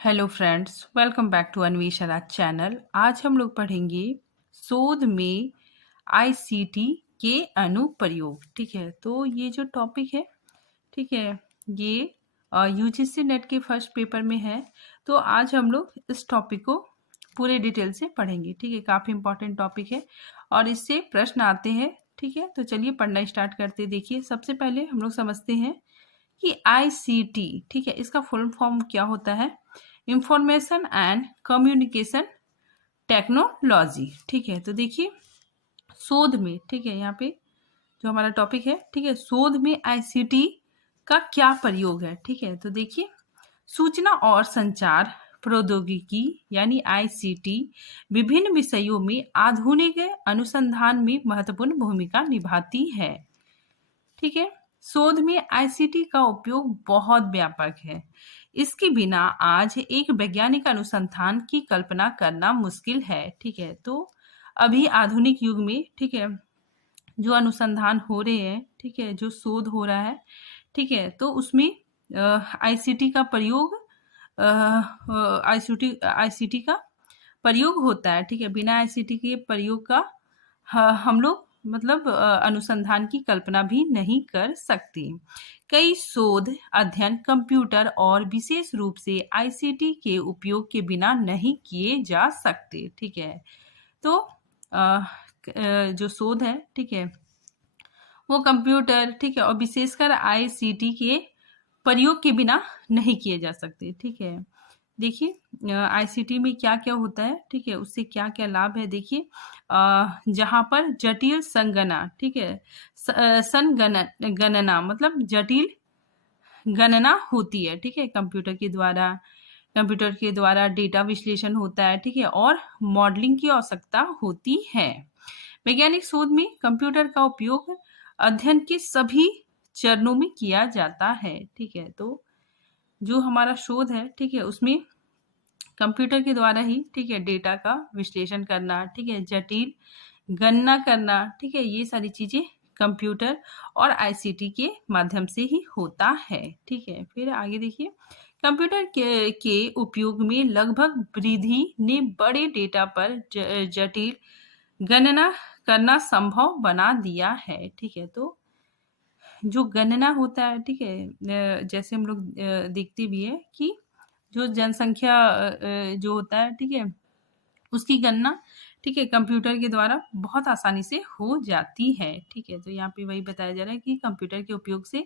Hello friends, welcome back to Anveshana channel. आज हम लोग पढ़ेंगे शोध में आईसीटी के अनुप्रयोग। ठीक है, तो ये जो टॉपिक है, ठीक है, ये यूजीसी नेट के फर्स्ट पेपर में है। तो आज हम लोग इस टॉपिक को पूरे डिटेल से पढ़ेंगे। ठीक है, काफ़ी इंपॉर्टेंट टॉपिक है और इससे प्रश्न आते हैं। ठीक है, तो चलिए पढ़ना स्टार्ट करते। देखिए, सबसे पहले हम लोग समझते हैं कि आईसीटी, ठीक है, इसका फुल फॉर्म क्या होता है। Information and communication technology. ठीक है, तो देखिए शोध में, ठीक है, यहाँ पे जो हमारा टॉपिक है, ठीक है, शोध में आईसीटी का क्या प्रयोग है। ठीक है, तो देखिए सूचना और संचार प्रौद्योगिकी यानी आईसीटी विभिन्न विषयों में आधुनिक अनुसंधान में महत्वपूर्ण भूमिका निभाती है। ठीक है, शोध में आईसीटी का उपयोग बहुत व्यापक है। इसके बिना आज एक वैज्ञानिक अनुसंधान की कल्पना करना मुश्किल है। ठीक है, तो अभी आधुनिक युग में, ठीक है, जो अनुसंधान हो रहे हैं, ठीक है, जो शोध हो रहा है, ठीक है, तो उसमें आईसीटी का प्रयोग आईसीटी का प्रयोग होता है। ठीक है, बिना आईसीटी के प्रयोग का हम लोग मतलब अनुसंधान की कल्पना भी नहीं कर सकते। कई शोध अध्ययन कंप्यूटर और विशेष रूप से आईसीटी के उपयोग के बिना नहीं किए जा सकते। ठीक है, तो जो शोध है, ठीक है, वो कंप्यूटर, ठीक है, और विशेषकर आईसीटी के प्रयोग के बिना नहीं किए जा सकते। ठीक है, देखिए आईसीटी में क्या क्या होता है, ठीक है, उससे क्या क्या लाभ है। देखिए जहाँ पर जटिल संगणना, ठीक है, गणना मतलब जटिल गणना होती है। ठीक है, कंप्यूटर के द्वारा डेटा विश्लेषण होता है। ठीक है, और मॉडलिंग की आवश्यकता होती है। वैज्ञानिक शोध में कंप्यूटर का उपयोग अध्ययन के सभी चरणों में किया जाता है। ठीक है, तो जो हमारा शोध है, ठीक है, उसमें कंप्यूटर के द्वारा ही, ठीक है, डेटा का विश्लेषण करना, ठीक है, जटिल गणना करना, ठीक है, ये सारी चीजें कंप्यूटर और आईसीटी के माध्यम से ही होता है। ठीक है, फिर आगे देखिए, कंप्यूटर के उपयोग में लगभग वृद्धि ने बड़े डेटा पर जटिल गणना करना संभव बना दिया है। ठीक है, तो जो गणना होता है, ठीक है, जैसे हम लोग देखते भी है कि जो जनसंख्या जो होता है, ठीक है, उसकी गणना, ठीक है, कंप्यूटर के द्वारा बहुत आसानी से हो जाती है। ठीक है, तो यहाँ पे वही बताया जा रहा है कि कंप्यूटर के उपयोग से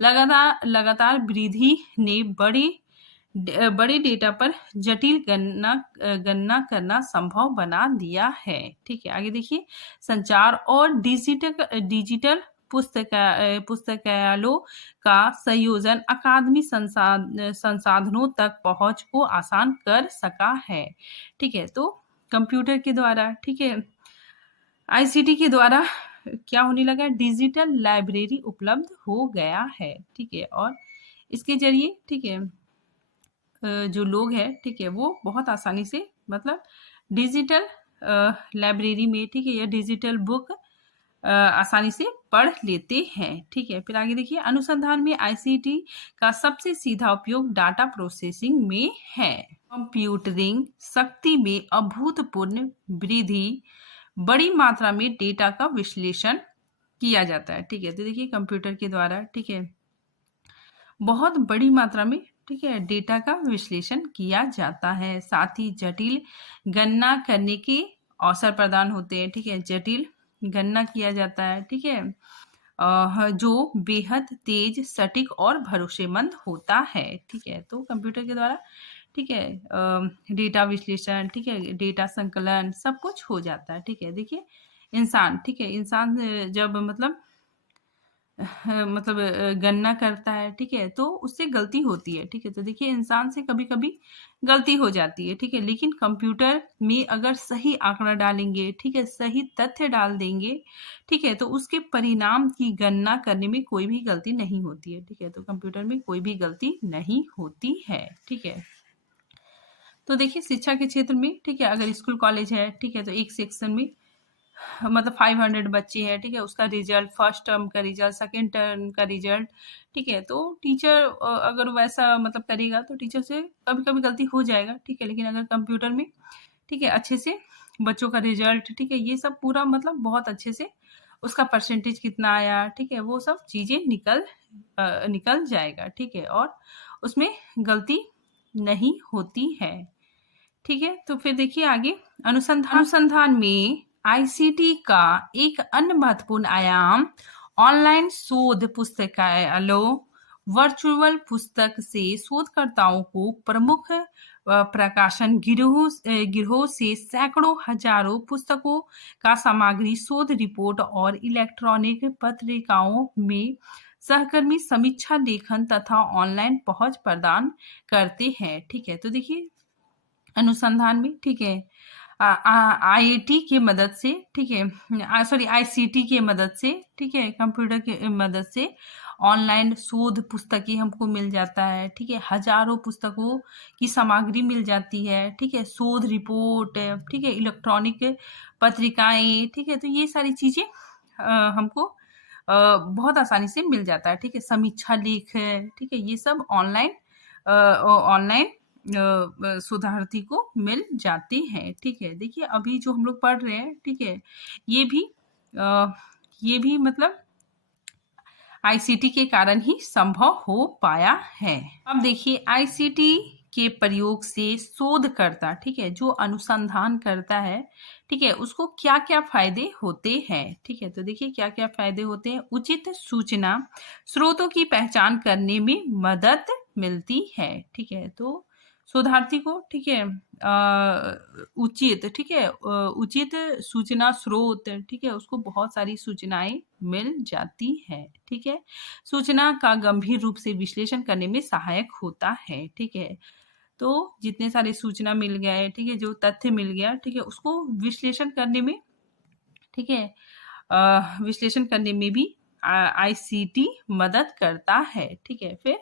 लगातार वृद्धि ने बड़े डेटा पर जटिल गणना करना संभव बना दिया है। ठीक है, आगे देखिए, संचार और डिजिटल पुस्तकालयों का संयोजन अकादमी संसाधनों तक पहुंच को आसान कर सका है। ठीक है, तो कंप्यूटर के द्वारा, ठीक है, आईसीटी के द्वारा क्या होने लगा, डिजिटल लाइब्रेरी उपलब्ध हो गया है। ठीक है, और इसके जरिए, ठीक है, जो लोग हैं, ठीक है, वो बहुत आसानी से मतलब डिजिटल लाइब्रेरी में, ठीक है, या डिजिटल बुक आसानी से पढ़ लेते हैं। ठीक है, फिर आगे देखिए, अनुसंधान में आईसीटी का सबसे सीधा उपयोग डाटा प्रोसेसिंग में है। कंप्यूटरिंग शक्ति में अभूतपूर्व वृद्धि, बड़ी मात्रा में डेटा का विश्लेषण किया जाता है। ठीक है, तो देखिए कंप्यूटर के द्वारा, ठीक है, बहुत बड़ी मात्रा में, ठीक है, डेटा का विश्लेषण किया जाता है। साथ ही जटिल गणना करने के अवसर प्रदान होते हैं। ठीक है, जटिल गणना किया जाता है। ठीक है, जो बेहद तेज, सटीक और भरोसेमंद होता है। ठीक है, तो कंप्यूटर के द्वारा, ठीक है, डेटा विश्लेषण, ठीक है, डेटा संकलन सब कुछ हो जाता है। ठीक है, देखिए इंसान, ठीक है, इंसान जब गणना करता है, ठीक है, तो उससे गलती होती है। ठीक है, तो देखिए इंसान से कभी कभी गलती हो जाती है। ठीक है, लेकिन कंप्यूटर में अगर सही आंकड़ा डालेंगे, ठीक है, सही तथ्य डाल देंगे, ठीक है, तो उसके परिणाम की गणना करने में कोई भी गलती नहीं होती है। ठीक है, तो कंप्यूटर में कोई भी गलती नहीं होती है। ठीक है, तो देखिए शिक्षा के क्षेत्र में, ठीक है, अगर स्कूल कॉलेज है, ठीक है, तो एक सेक्शन में मतलब 500 बच्चे हैं, ठीक है, उसका रिजल्ट, फर्स्ट टर्म का रिजल्ट, सेकेंड टर्म का रिजल्ट, ठीक है, तो टीचर अगर वैसा मतलब करेगा तो टीचर से कभी कभी गलती हो जाएगा, ठीक है, लेकिन अगर कंप्यूटर में, ठीक है, अच्छे से बच्चों का रिजल्ट, ठीक है, ये सब पूरा मतलब बहुत अच्छे से उसका परसेंटेज कितना आया, ठीक है, वो सब चीजें निकल जाएगा, ठीक है, और उसमें गलती नहीं होती है, ठीक है। तो फिर देखिए आगे, अनुसंधान में आईसीटी का एक अन्य महत्वपूर्ण आयाम ऑनलाइन शोध पुस्तकालयों, वर्चुअल पुस्तक से शोधकर्ताओं को प्रमुख प्रकाशन गिरोह से सैकड़ों हजारों पुस्तकों का सामग्री, शोध रिपोर्ट और इलेक्ट्रॉनिक पत्रिकाओं में सहकर्मी समीक्षा, लेखन तथा ऑनलाइन पहुंच प्रदान करते हैं, ठीक है। तो देखिए अनुसंधान में, ठीक है, आईआईटी की मदद से, ठीक है, सॉरी आईसीटी की मदद से, ठीक है, कंप्यूटर की मदद से ऑनलाइन शोध पुस्तकें हमको मिल जाता है, ठीक है, हजारों पुस्तकों की सामग्री मिल जाती है, ठीक है, शोध रिपोर्ट, ठीक है, इलेक्ट्रॉनिक पत्रिकाएं, ठीक है, तो ये सारी चीजें हमको बहुत आसानी से मिल जाता है, ठीक है, समीक्षा लेख, ठीक है, ये सब ऑनलाइन शोधार्थी को मिल जाते हैं, ठीक है। देखिए अभी जो हम लोग पढ़ रहे हैं, ठीक है, ये भी मतलब आईसीटी के कारण ही संभव हो पाया है। अब देखिए आईसीटी के प्रयोग से शोधकर्ता, ठीक है, जो अनुसंधान करता है, ठीक है, उसको क्या क्या फायदे होते हैं, ठीक है। तो देखिए क्या क्या फायदे होते हैं। उचित सूचना स्रोतों की पहचान करने में मदद मिलती है, ठीक है, तो शोधार्थी को, ठीक है, उचित सूचना स्रोत, ठीक है, उसको बहुत सारी सूचनाएं मिल जाती है, ठीक है, सूचना का गंभीर रूप से विश्लेषण करने में सहायक होता है, ठीक है, तो जितने सारे सूचना मिल गए, ठीक है, जो तथ्य मिल गया, ठीक है, उसको विश्लेषण करने में, ठीक है, विश्लेषण करने में भी आईसीटी मदद करता है, ठीक है। फिर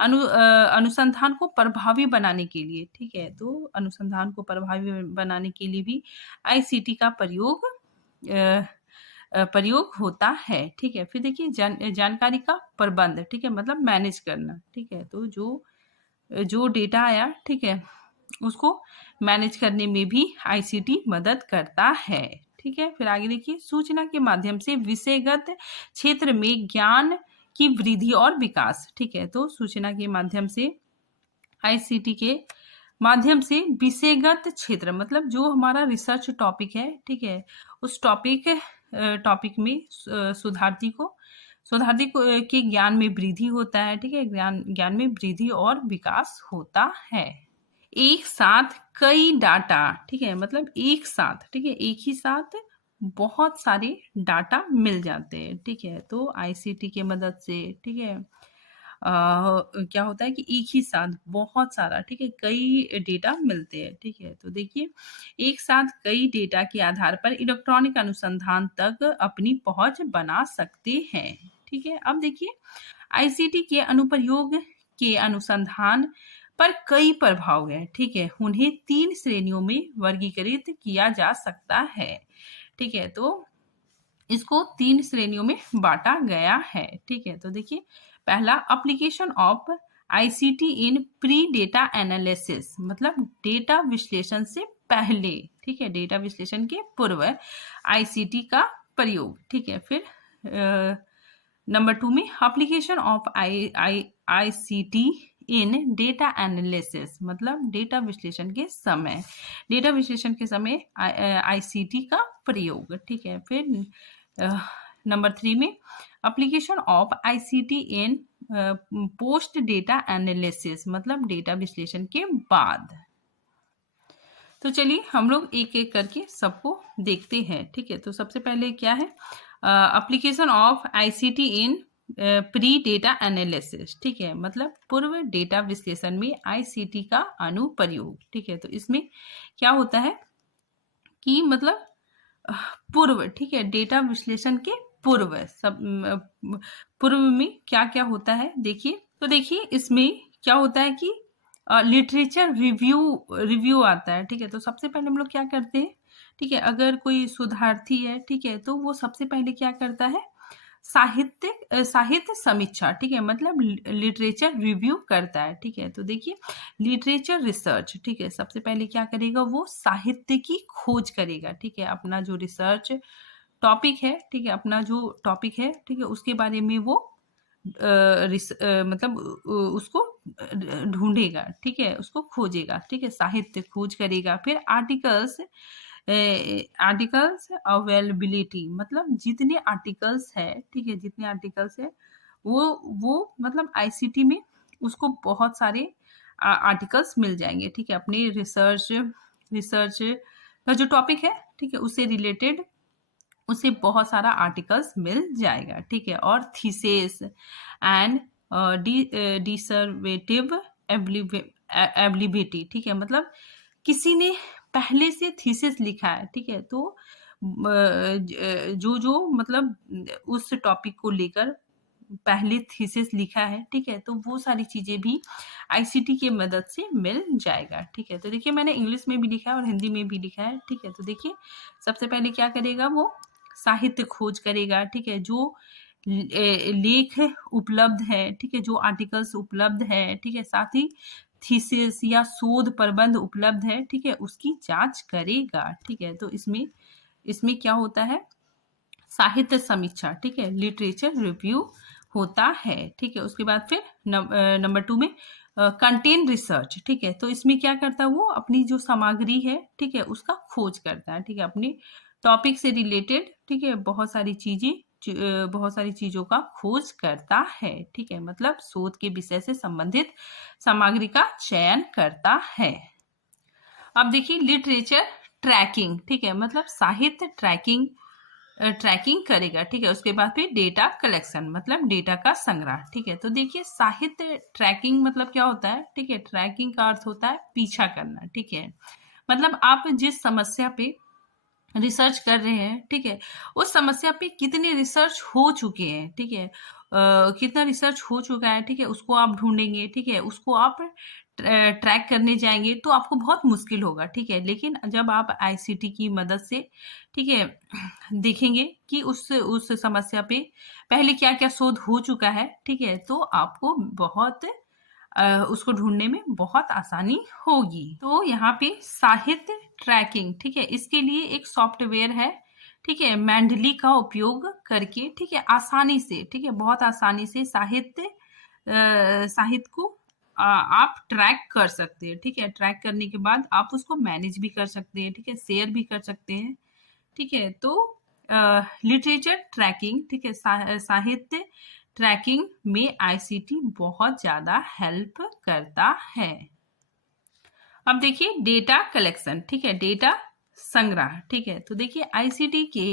अनुसंधान को प्रभावी बनाने के लिए, ठीक है, तो अनुसंधान को प्रभावी बनाने के लिए भी आईसीटी का प्रयोग होता है, ठीक है। फिर देखिए जानकारी का प्रबंध, ठीक है, मतलब मैनेज करना, ठीक है, तो जो डेटा आया, ठीक है, उसको मैनेज करने में भी आईसीटी मदद करता है, ठीक है। फिर आगे देखिए, सूचना के माध्यम से विषयगत क्षेत्र में ज्ञान की वृद्धि और विकास, ठीक है, तो सूचना के माध्यम से, आईसीटी के माध्यम से विषयगत क्षेत्र मतलब जो हमारा रिसर्च टॉपिक है, ठीक है, उस टॉपिक में शोधार्थी को के ज्ञान में वृद्धि होता है, ठीक है, ज्ञान में वृद्धि और विकास होता है। एक साथ कई डाटा, ठीक है, मतलब एक साथ, ठीक है, एक ही साथ बहुत सारे डाटा मिल जाते हैं, ठीक है, तो आईसीटी के मदद से, ठीक है, क्या होता है कि एक ही साथ बहुत सारा, ठीक है, कई डेटा मिलते हैं, ठीक है, तो देखिए एक साथ कई डेटा के आधार पर इलेक्ट्रॉनिक अनुसंधान तक अपनी पहुंच बना सकते हैं, ठीक है। अब देखिए आईसीटी के अनुप्रयोग के अनुसंधान पर कई प्रभाव है, ठीक है, उन्हें 3 श्रेणियों में वर्गीकृत किया जा सकता है, ठीक है, तो इसको 3 श्रेणियों में बांटा गया है, ठीक है। तो देखिए पहला, application of ICT in pre data analysis, मतलब डेटा विश्लेषण से पहले, ठीक है, डेटा विश्लेषण के पूर्व आईसीटी का प्रयोग, ठीक है। फिर नंबर 2 में application of ICT in data analysis, मतलब डेटा विश्लेषण के समय आईसीटी का प्रयोग, ठीक है। फिर नंबर 3 में application of ICT in post data analysis, मतलब डेटा विश्लेषण के बाद। तो चलिए हम लोग एक एक करके सबको देखते हैं, ठीक है। तो सबसे पहले क्या है, application of ICT in pre data analysis, ठीक है, मतलब पूर्व डेटा विश्लेषण में आईसीटी का अनुप्रयोग, ठीक है। तो इसमें क्या होता है कि मतलब पूर्व, ठीक है, डेटा विश्लेषण के पूर्व पूर्व में क्या क्या होता है देखिए। तो देखिए इसमें क्या होता है कि लिटरेचर रिव्यू आता है, ठीक है। तो सबसे पहले हम लोग क्या करते हैं, ठीक है, अगर कोई शोधार्थी है, ठीक है, तो वो सबसे पहले क्या करता है, साहित्य समीक्षा, ठीक है, मतलब लिटरेचर रिव्यू करता है। ठीक है, तो देखिए लिटरेचर रिसर्च, ठीक है, सबसे पहले क्या करेगा, वो साहित्य की खोज करेगा। ठीक है, अपना जो रिसर्च टॉपिक है, ठीक है, अपना जो टॉपिक है, ठीक है, उसके बारे में वो मतलब उसको ढूंढेगा, ठीक है, उसको खोजेगा, ठीक है, साहित्य खोज करेगा। फिर आर्टिकल्स अवेलेबिलिटी, मतलब जितने आर्टिकल्स है, ठीक है, जितने आर्टिकल्स है वो मतलब आईसीटी में उसको बहुत सारे आर्टिकल्स मिल जाएंगे। ठीक है, अपनी रिसर्च का जो टॉपिक है, ठीक है, उससे रिलेटेड उसे बहुत सारा आर्टिकल्स मिल जाएगा। ठीक है, और थीसिस एंड डिसर्वेटिव एबिलिटी, ठीक है, मतलब किसी ने पहले से थीसिस लिखा है, ठीक है, तो जो मतलब उस टॉपिक को लेकर पहले थीसिस लिखा है, ठीक है, तो वो सारी चीजें भी आईसीटी की मदद से मिल जाएगा। ठीक है, तो देखिए मैंने इंग्लिश में भी लिखा है और हिंदी में भी लिखा है। ठीक है, तो देखिए सबसे पहले क्या करेगा, वो साहित्य खोज करेगा। ठीक है, जो लेख उपलब्ध है, ठीक है, जो आर्टिकल्स उपलब्ध है, ठीक है, साथ ही थीसिस या शोध प्रबंध उपलब्ध है, ठीक है, उसकी जांच करेगा। ठीक है, तो इसमें क्या होता है, साहित्य समीक्षा, ठीक है, लिटरेचर रिव्यू होता है। ठीक है, उसके बाद फिर नंबर 2 में कंटेंट रिसर्च, ठीक है, तो इसमें क्या करता है, वो अपनी जो सामग्री है, ठीक है, उसका खोज करता है। ठीक है, अपने टॉपिक से रिलेटेड, ठीक है, बहुत सारी चीजों का खोज करता है। ठीक है, मतलब शोध के विषय से संबंधित सामग्री का चयन करता है। अब देखिए लिटरेचर ट्रैकिंग, ठीक है, मतलब साहित्य ट्रैकिंग करेगा। ठीक है, उसके बाद फिर डेटा कलेक्शन, मतलब डेटा का संग्रह। ठीक है, तो देखिए साहित्य ट्रैकिंग मतलब क्या होता है, ठीक है, ट्रैकिंग का अर्थ होता है पीछा करना। ठीक है, मतलब आप जिस समस्या पे रिसर्च कर रहे हैं, ठीक है, उस समस्या पे कितने रिसर्च हो चुके हैं, ठीक है, कितना रिसर्च हो चुका है, ठीक है, उसको आप ढूंढेंगे। ठीक है, उसको आप ट्रैक करने जाएंगे तो आपको बहुत मुश्किल होगा। ठीक है, लेकिन जब आप आईसीटी की मदद से, ठीक है, देखेंगे कि उस समस्या पे पहले क्या क्या शोध हो चुका है, ठीक है, तो आपको बहुत उसको ढूंढने में बहुत आसानी होगी। तो यहाँ पे साहित्य ट्रैकिंग, ठीक है, इसके लिए एक सॉफ्टवेयर है, ठीक है, मैंडली का उपयोग करके, ठीक है, आसानी से, ठीक है, बहुत आसानी से साहित्य को आप ट्रैक कर सकते हैं। ठीक है, ट्रैक करने के बाद आप उसको मैनेज भी कर सकते हैं, ठीक है, शेयर भी कर सकते हैं। ठीक है, तो लिटरेचर ट्रैकिंग, ठीक है, साहित्य ट्रैकिंग में आईसीटी बहुत ज्यादा हेल्प करता है। अब देखिए डेटा कलेक्शन, ठीक है, डेटा संग्रह। ठीक है, तो देखिए आईसीटी के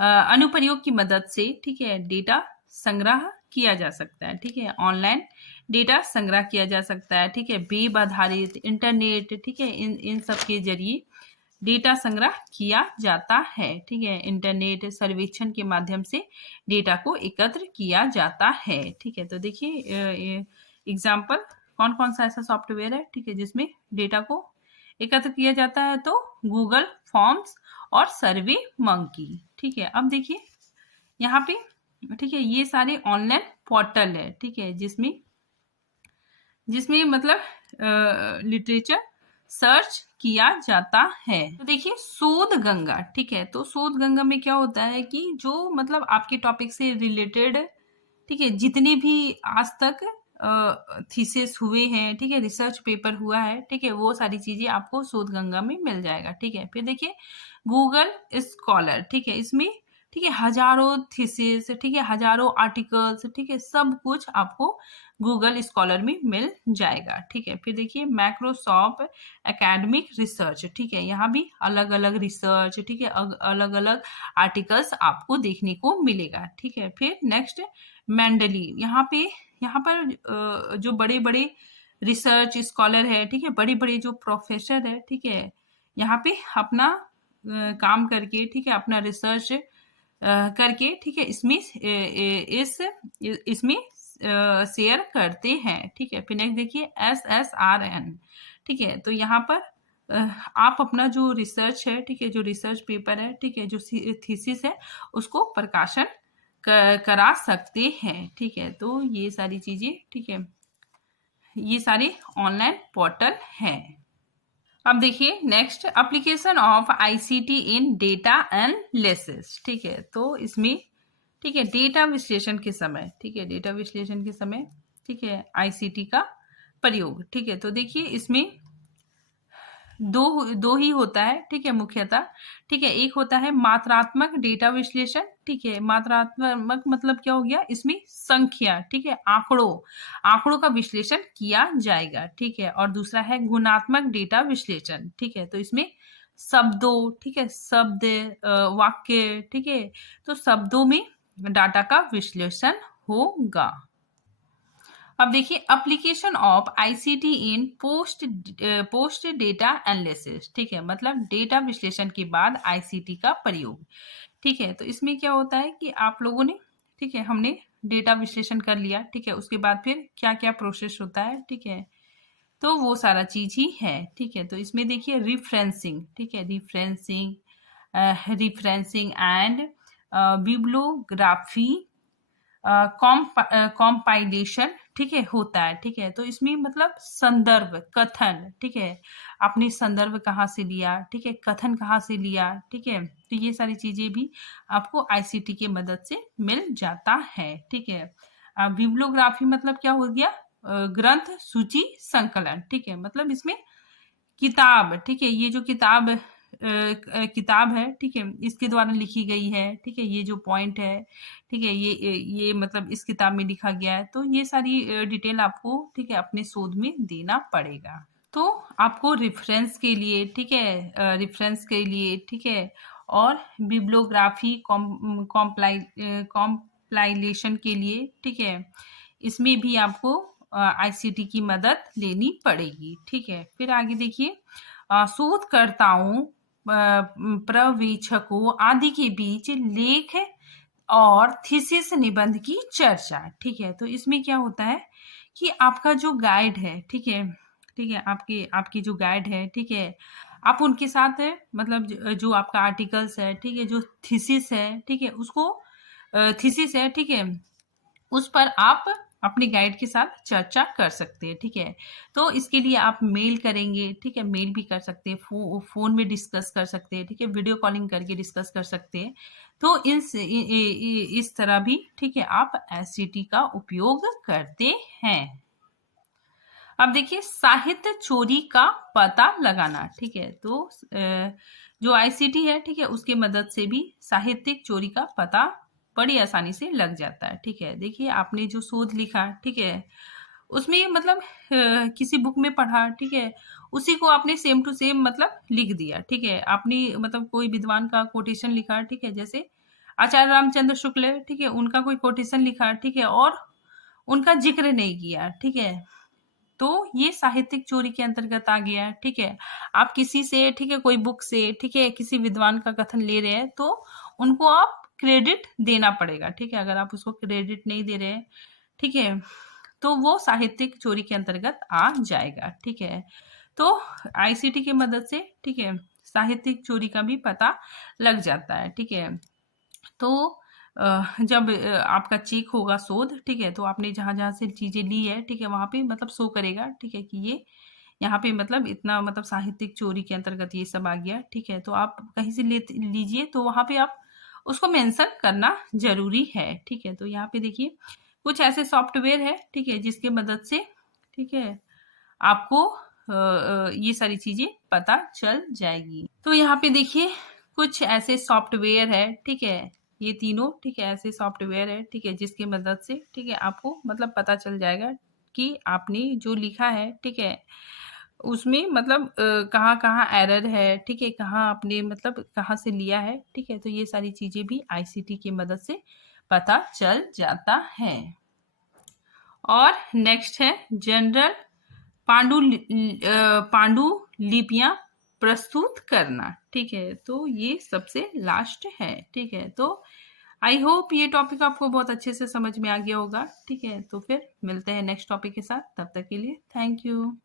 अनुप्रयोग की मदद से, ठीक है, डेटा संग्रह किया जा सकता है। ठीक है, ऑनलाइन डेटा संग्रह किया जा सकता है। ठीक है, वेब आधारित, इंटरनेट, ठीक है, इन सब के जरिए डेटा संग्रह किया जाता है। ठीक है, इंटरनेट सर्वेक्षण के माध्यम से डेटा को एकत्र किया जाता है। ठीक है, तो देखिए एग्जाम्पल कौन कौन सा ऐसा सॉफ्टवेयर है, ठीक है, जिसमें डेटा को एकत्र किया जाता है, तो गूगल फॉर्म्स और सर्वे मंकी। ठीक है, अब देखिए यहाँ पे, ठीक है, ये सारे ऑनलाइन पोर्टल है, ठीक है, जिसमें मतलब लिटरेचर सर्च किया जाता है। तो देखिए शोध गंगा, ठीक है, तो शोध गंगा में क्या होता है कि जो मतलब आपके टॉपिक से रिलेटेड, ठीक है, जितने भी आज तक थीसिस हुए हैं, ठीक है, रिसर्च पेपर हुआ है, ठीक है, वो सारी चीजें आपको शोध गंगा में मिल जाएगा। ठीक है, फिर देखिए गूगल स्कॉलर, ठीक है, इसमें, ठीक है, हजारों थीसिस, ठीक है, हजारों आर्टिकल्स, ठीक है, सब कुछ आपको गूगल स्कॉलर में मिल जाएगा। ठीक है, फिर देखिए माइक्रोसॉफ्ट एकेडमिक रिसर्च, ठीक है, यहाँ भी अलग अलग रिसर्च, ठीक है, अलग अलग आर्टिकल्स आपको देखने को मिलेगा। ठीक है, फिर नेक्स्ट मेंडली, यहाँ पर जो बड़े बड़े रिसर्च स्कॉलर है, ठीक है, बड़े बड़े जो प्रोफेसर है, ठीक है, यहाँ पे अपना काम करके, ठीक है, अपना रिसर्च करके, ठीक है, इसमें शेयर करते हैं। ठीक है, फिर नेक्स्ट देखिए SSRN, ठीक है, तो यहाँ पर आप अपना जो रिसर्च है, ठीक है, जो रिसर्च पेपर है, ठीक है, जो थीसिस है, उसको प्रकाशन करा सकते हैं। ठीक है, तो ये सारी चीजें, ठीक है, ये सारे ऑनलाइन पोर्टल हैं। अब देखिए next, application of ICT in data analysis. ठीक है, तो इसमें, ठीक है, डेटा विश्लेषण के समय, ठीक है, डेटा विश्लेषण के समय, ठीक है, आईसीटी का प्रयोग। ठीक है, तो देखिए इसमें दो दो ही होता है, ठीक है, मुख्यतः। ठीक है, एक होता है मात्रात्मक डेटा विश्लेषण। ठीक है, मात्रात्मक मतलब क्या हो गया, इसमें संख्या, ठीक है, आंकड़ों का विश्लेषण किया जाएगा। ठीक है, और दूसरा है गुणात्मक डेटा विश्लेषण। ठीक है, तो इसमें शब्दों, ठीक है, शब्द, वाक्य, ठीक है, तो शब्दों में डाटा का विश्लेषण होगा। अब देखिए application of ICT in post data analysis. ठीक है, मतलब डेटा विश्लेषण के बाद आईसीटी का प्रयोग। ठीक है, तो इसमें क्या होता है कि आप लोगों ने, ठीक है, हमने डेटा विश्लेषण कर लिया, ठीक है, उसके बाद फिर क्या क्या प्रोसेस होता है, ठीक है, तो वो सारा चीज ही है। ठीक है, तो इसमें देखिए रिफ्रेंसिंग, ठीक है, रिफ्रेंसिंग एंड बिब्लियोग्राफी, कॉम्पाइलेशन, ठीक है, होता है। ठीक है, तो इसमें मतलब संदर्भ, कथन, ठीक है, आपने संदर्भ कहाँ से लिया, ठीक है, कथन कहाँ से लिया, ठीक है, तो ये सारी चीजें भी आपको आईसीटी की मदद से मिल जाता है। ठीक है, बिब्लियोग्राफी मतलब क्या हो गया, ग्रंथ सूची संकलन। ठीक है, मतलब इसमें किताब, ठीक है, ये जो किताब है, ठीक है, इसके द्वारा लिखी गई है, ठीक है, ये जो पॉइंट है, ठीक है, ये मतलब इस किताब में लिखा गया है, तो ये सारी डिटेल आपको, ठीक है, अपने शोध में देना पड़ेगा। तो आपको रेफरेंस के लिए, ठीक है, रेफरेंस के लिए, ठीक है, और बिब्लियोग्राफी कॉम्प्लाइलेशन के लिए, ठीक है, इसमें भी आपको आईसीटी की मदद लेनी पड़ेगी। ठीक है, फिर आगे देखिए, शोधकर्ताओं, पर्यवेक्षकों आदि के बीच लेख और थीसिस निबंध की चर्चा। ठीक है, तो इसमें क्या होता है कि आपका जो गाइड है, ठीक है, ठीक है, आपकी जो गाइड है, ठीक है, आप उनके साथ है, मतलब जो आपका आर्टिकल्स है, ठीक है, जो थीसिस है, ठीक है, उसको थीसिस है, ठीक है, उस पर आप अपने गाइड के साथ चर्चा कर सकते हैं। ठीक है, तो इसके लिए आप मेल करेंगे, ठीक है, मेल भी कर सकते हैं, फोन में डिस्कस कर सकते हैं, ठीक है, वीडियो कॉलिंग करके डिस्कस कर सकते हैं। तो इस तरह भी, ठीक है, आप एससीटी का उपयोग करते हैं। अब देखिए साहित्य चोरी का पता लगाना। ठीक है, तो जो आईसीटी है, ठीक है, उसके मदद से भी साहित्यिक चोरी का पता बड़ी आसानी से लग जाता है। ठीक है, देखिए आपने जो शोध लिखा, ठीक है, उसमें मतलब किसी बुक में पढ़ा, ठीक है, उसी को आपने सेम टू सेम मतलब लिख दिया। ठीक है, आपने मतलब कोई विद्वान का कोटेशन लिखा, ठीक है, जैसे आचार्य रामचंद्र शुक्ल, ठीक है, उनका कोई कोटेशन लिखा, ठीक है, और उनका जिक्र नहीं किया। ठीक है, तो ये साहित्यिक चोरी के अंतर्गत आ गया। ठीक है, आप किसी से, ठीक है, कोई बुक से, ठीक है, किसी विद्वान का कथन ले रहे हैं, तो उनको आप क्रेडिट देना पड़ेगा। ठीक है, अगर आप उसको क्रेडिट नहीं दे रहे हैं, ठीक है, तो वो साहित्यिक चोरी के अंतर्गत आ जाएगा। ठीक है, तो आईसीटी की मदद से, ठीक है, साहित्यिक चोरी का भी पता लग जाता है। ठीक है, तो जब आपका चेक होगा शोध, ठीक है, तो आपने जहां जहां से चीजें ली है, ठीक है, वहां पे मतलब शो करेगा, ठीक है, कि ये यहाँ पे मतलब इतना मतलब साहित्यिक चोरी के अंतर्गत ये सब आ गया। ठीक है, तो आप कहीं से ले लीजिए, तो वहां पे आप उसको मेंशन करना जरूरी है। ठीक है, तो यहाँ पे देखिए कुछ ऐसे सॉफ्टवेयर है, ठीक है, जिसके मदद से, ठीक है, आपको ये सारी चीजें पता चल जाएगी। तो यहाँ पे देखिए कुछ ऐसे सॉफ्टवेयर है, ठीक है, ये तीनों, ठीक है, ऐसे सॉफ्टवेयर है, ठीक है, जिसकी मदद से, ठीक है, आपको मतलब पता चल जाएगा कि आपने जो लिखा है, ठीक है, उसमें मतलब कहाँ कहाँ एरर है, ठीक है, कहाँ आपने मतलब कहाँ से लिया है। ठीक है, तो ये सारी चीजें भी आईसीटी की मदद से पता चल जाता है। और नेक्स्ट है जनरल पांडुलिपियां प्रस्तुत करना। ठीक है, तो ये सबसे लास्ट है। ठीक है, तो आई होप ये टॉपिक आपको बहुत अच्छे से समझ में आ गया होगा। ठीक है, तो फिर मिलते हैं नेक्स्ट टॉपिक के साथ, तब तक के लिए थैंक यू।